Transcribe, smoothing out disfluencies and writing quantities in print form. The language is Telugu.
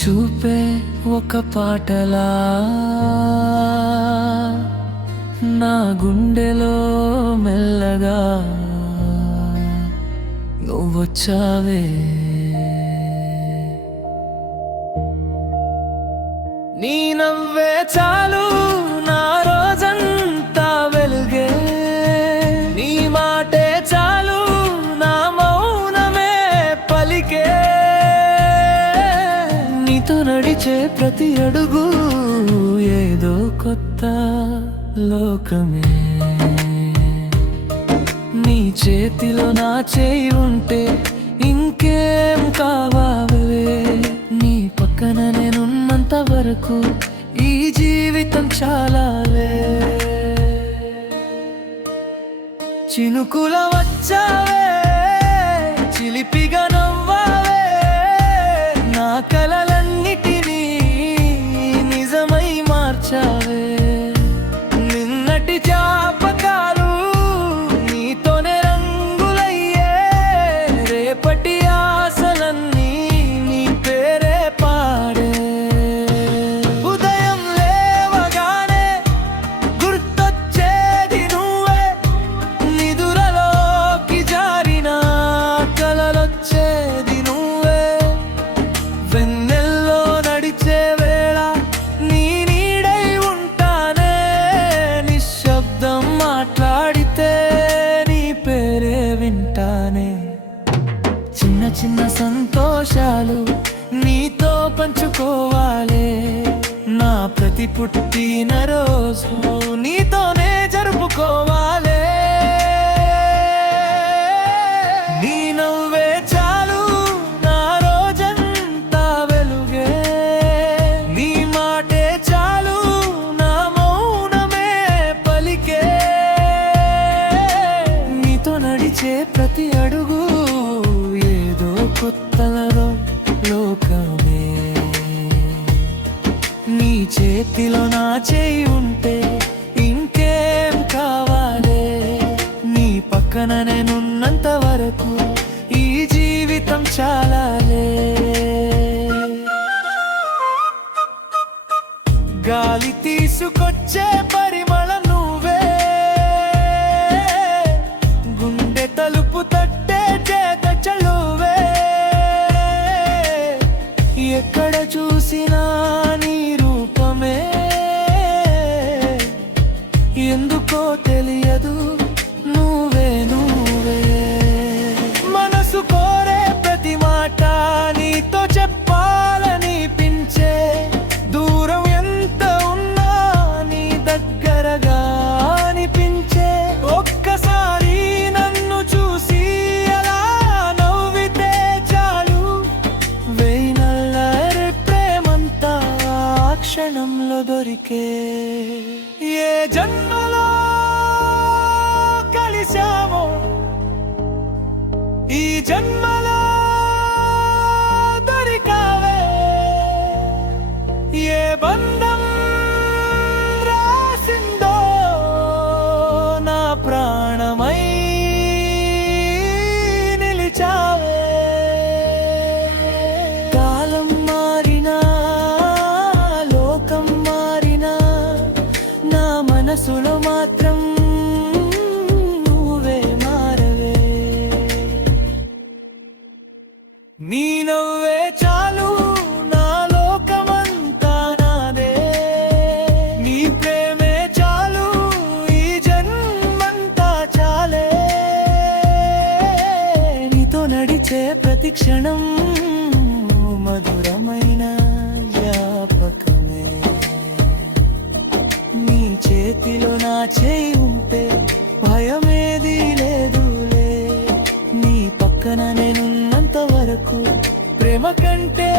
చూపే ఒక పాటలా నా గుండెలో మెల్లగా నువ్వొచ్చావే. నీ నవ్వే చాలు నా రోజంతా వెలుగే, నీ మాటే చాలు నా మౌనమే పలికే. నీతో నడిచే ప్రతి అడుగు ఏదో కొత్త లోకమే. నీ చేతిలో నా చేయి ఉంటే ఇంకేం కావాలే. నీ పక్కన నేనున్నంత వరకు ఈ జీవితం చాలాలే. చినుకుల వచ్చావే, చిలిపిగా నవ్వావే, నా కలలన్నిటినీ నిజమై మార్చావే. నిన్నటి జ్ఞాపకాలు నీతోనే రంగులయ్యే, రేపటి ఆశలన్నీ నీ పేరే పాడే. ఉదయం లేవగానే గుర్తొచ్చేది నువ్వే, నిదురలోకి జారిన కలలొచ్చేది నువ్వే. వెన్నెల్లో నడిచే వేళ నీ నీడై ఉంటానే, నిశ్శబ్దం మాట్లాడితే నీ పేరే వింటానే. చిన్న చిన్న సంతోషాలు నీతో పంచుకోవాలే, నా ప్రతి పుట్టినరోజు నీతోనే జరుపుకోవాలే. నీ నవ్వే చాలు నా రోజంతా వెలుగే, నీ మాటే చాలు నా మౌనమే పలికే. నీతో నడిచే ప్రతి అడుగు ఏదో కొత్త లోకమే. నీ చేతిలో నా చేయి ఉంటే ఇంకేం కావాలే. నీ పక్కన నేనున్నంత వరకు ఈ జీవితం చాలాలే. గాలి తీసుకొచ్చే పరిమళం నువ్వే, గుండె తలుపు తట్టే చేత చలువే. ఎక్కడ చూసినా నీ రూపమే, ఎందుకో తెలియదు నువ్వే నువ్వే. మనసు కోరే ప్రతి మాట నీతో చెప్పాలనిపించే, దూరం ఎంత ఉన్నా నీ దగ్గరగా అనిపించే. ఒక్కసారి నన్ను చూసి అలా నవ్వితే చాలు, వెయ్యినల్లరి ప్రేమంతా ఆ క్షణంలో దొరికే. ఏ జన్మలో కలిశామో ఈ జన్మలో దొరికావే. ఏ బంధం రాసిందో నా ప్రాణమై నిలిచావే. కాలం మారినా లోకం మారినా నా మనసులో మాత్రం నువ్వే మారవే. నీ నవ్వే చాలు నా లోకమంతా నాదే, నీ ప్రేమే చాలు ఈ జన్మంతా చాలే. నీతో నడిచే ప్రతి క్షణం మధురమైన జ్ఞాపకమే. నీ చేతిలో నా చేయి ఉంటే భయమేది లేదులే. నీ పక్కన నేనున్నంత వరకు ప్రేమ కంటే